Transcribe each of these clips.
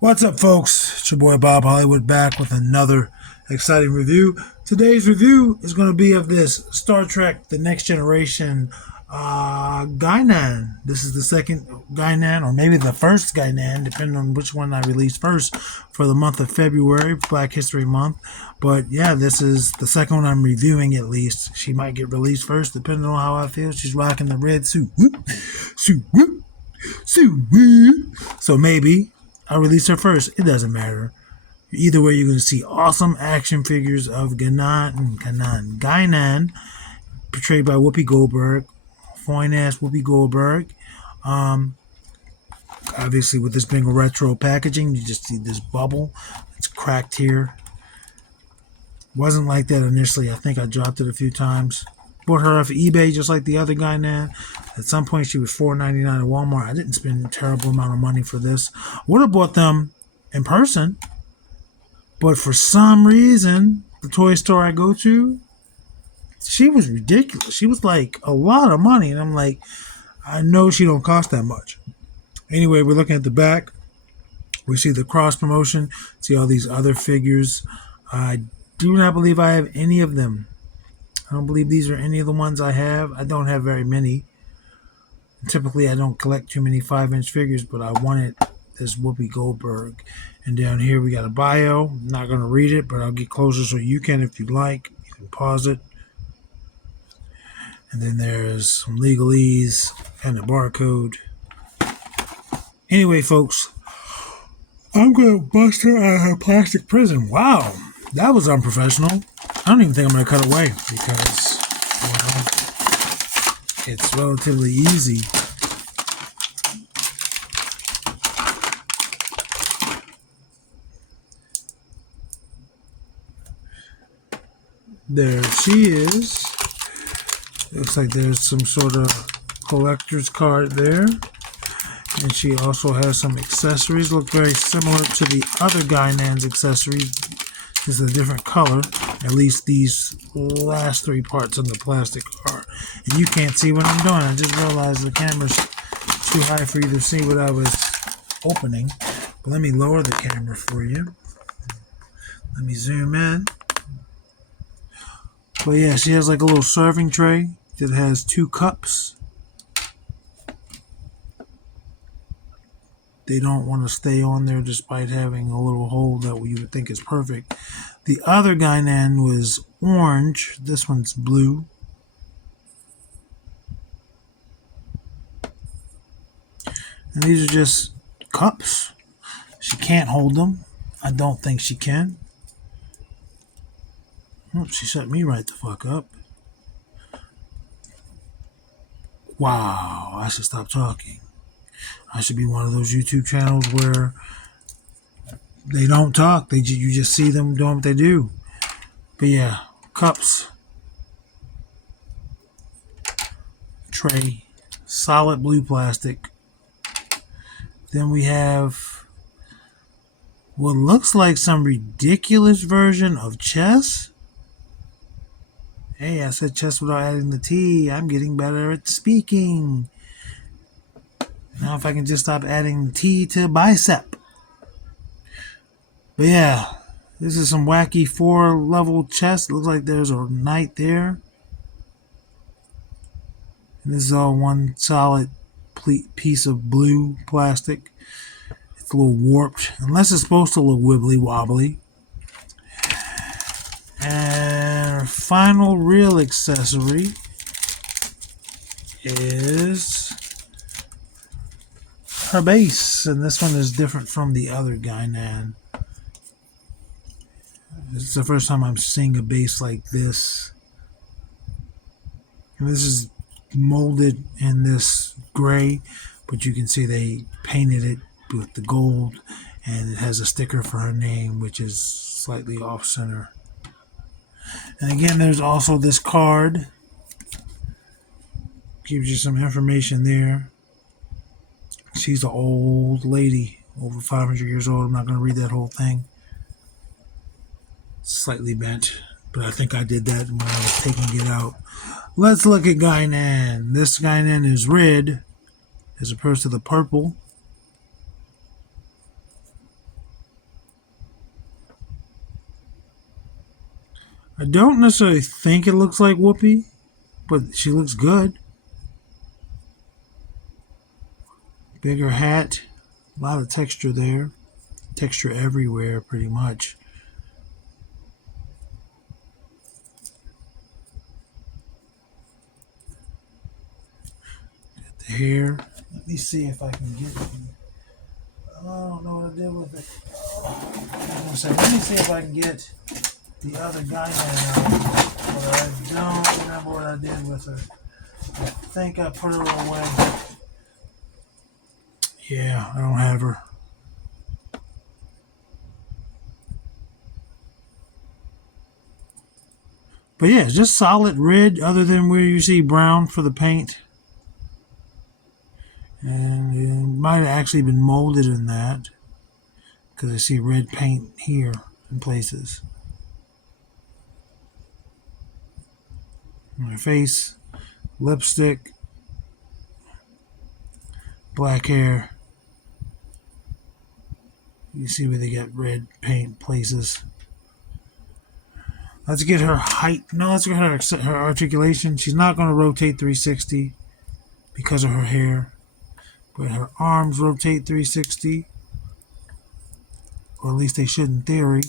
What's up, folks? It's your boy Bob Hollywood back with another exciting review. Today's review is going to be of this Star Trek The Next Generation Guinan. This is the second Guinan, or maybe the first Guinan, depending on which one I release first for the month of February, Black History Month. But yeah, this is the second one I'm reviewing at least. She might get released first, depending on how I feel. She's rocking the red suit. Whoop, suit, whoop, suit, whoop. So maybe I'll release her first. It doesn't matter. Either way, you're going to see awesome action figures of Guinan, portrayed by Whoopi Goldberg, fine ass Whoopi Goldberg. Obviously, with this being a retro packaging, you just see this bubble. It's cracked here. Wasn't like that initially. I think I dropped it a few times. Bought her off eBay just like the other Guinan. At some point, she was $4.99 at Walmart. I didn't spend a terrible amount of money for this. Would have bought them in person, but for some reason, the toy store I go to, she was ridiculous. She was like a lot of money, and I'm like, I know she don't cost that much. Anyway, we're looking at the back. We see the cross promotion. See all these other figures. I do not believe I have any of them. I don't believe these are any of the ones I have. I don't have very many. Typically, I don't collect too many 5-inch figures, but I wanted this Whoopi Goldberg. And down here, we got a bio. I'm not going to read it, but I'll get closer so you can if you'd like. You can pause it. And then there's some legalese and a barcode. Anyway, folks, I'm going to bust her out of her plastic prison. Wow, that was unprofessional. I don't even think I'm going to cut away because, well, it's relatively easy. There she is. Looks like there's some sort of collector's card there. And she also has some accessories. Look very similar to the other Guinan's accessories. Just a different color. At least these last three parts on the plastic are. And you can't see what I'm doing. I just realized the camera's too high for you to see what I was opening. But let me lower the camera for you. Let me zoom in. But yeah, she has like a little serving tray that has 2 cups. They don't want to stay on there despite having a little hole that you would think is perfect. The other Guinan was orange. This one's blue. And these are just cups. She can't hold them. I don't think she can. Oh, she set me right the fuck up. Wow, I should stop talking. I should be one of those YouTube channels where they don't talk. You just see them doing what they do. But yeah, cups, tray, solid blue plastic. Then we have what looks like some ridiculous version of chess. Hey, I said chess without adding the T. I'm getting better at speaking. Now if I can just stop adding T to bicep. But yeah, this is some wacky 4-level chess. It looks like there's a knight there. And this is all one solid piece of blue plastic. It's a little warped, unless it's supposed to look wibbly wobbly. And our final real accessory is her base, and this one is different from the other Guinan. This is the first time I'm seeing a base like this. And this is molded in this gray, but you can see they painted it with the gold, and it has a sticker for her name, which is slightly off center. And again, there's also this card. Gives you some information there. She's an old lady, over 500 years old. I'm not going to read that whole thing. Slightly bent, but I think I did that when I was taking it out. Let's look at Guinan. This Guinan is red as opposed to the purple. I don't necessarily think it looks like Whoopi, but she looks good. Bigger hat, a lot of texture there. Texture everywhere, pretty much. Got the hair. Let me see if I can get it. I don't know what I did with it. Let me see if I can get the other Guinan out. But I don't remember what I did with her. I think I put her away. Yeah, I don't have her. But yeah, it's just solid red other than where you see brown for the paint. And it might have actually been molded in that because I see red paint here in places. My face, lipstick, black hair. You see where they got red paint places. Let's get her height. No, let's get her articulation. She's not going to rotate 360 because of her hair. But her arms rotate 360. Or at least they should in theory.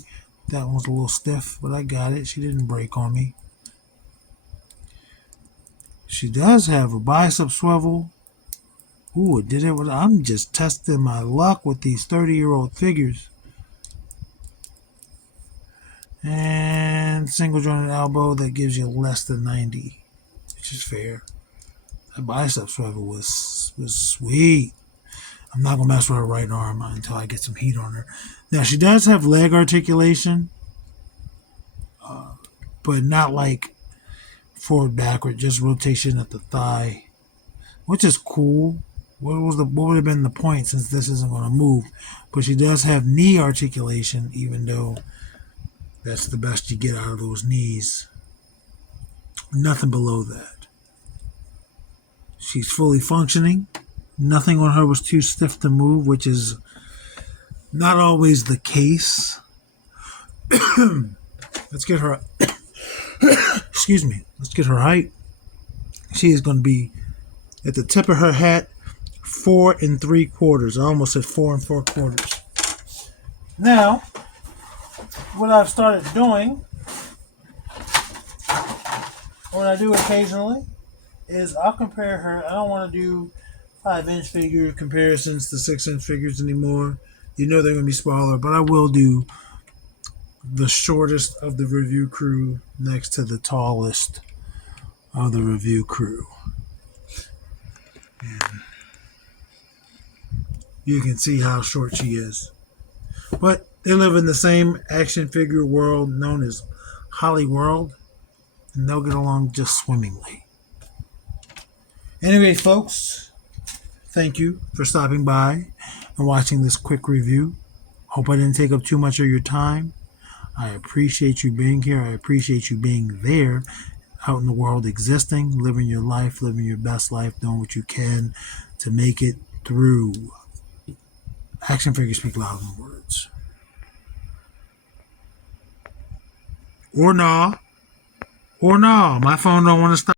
That one was a little stiff, but I got it. She didn't break on me. She does have a bicep swivel. Ooh, it did it. I'm just testing my luck with these 30-year-old figures. And single jointed elbow that gives you less than 90, which is fair. That bicep swivel was sweet. I'm not gonna mess with her right arm until I get some heat on her. Now she does have leg articulation, but not like forward backward, just rotation at the thigh, which is cool. What would have been the point since this isn't going to move? But she does have knee articulation, even though that's the best you get out of those knees. Nothing below that. She's fully functioning. Nothing on her was too stiff to move, which is not always the case. Let's get her. Excuse me. Let's get her height. She is going to be at the tip of her hat, 4 3/4. I almost said 4 4/4. Now, what I've started doing, what I do occasionally, is I'll compare her. I don't want to do 5-inch figure comparisons to 6-inch figures anymore. You know they're going to be smaller, but I will do the shortest of the review crew next to the tallest of the review crew. And you can see how short she is. But they live in the same action figure world known as Holly World, and they'll get along just swimmingly. Anyway, folks, thank you for stopping by and watching this quick review. Hope I didn't take up too much of your time. I appreciate you being here. I appreciate you being there, out in the world, existing, living your life, living your best life, doing what you can to make it through. Action figures speak louder than words. Or nah. My phone don't want to stop.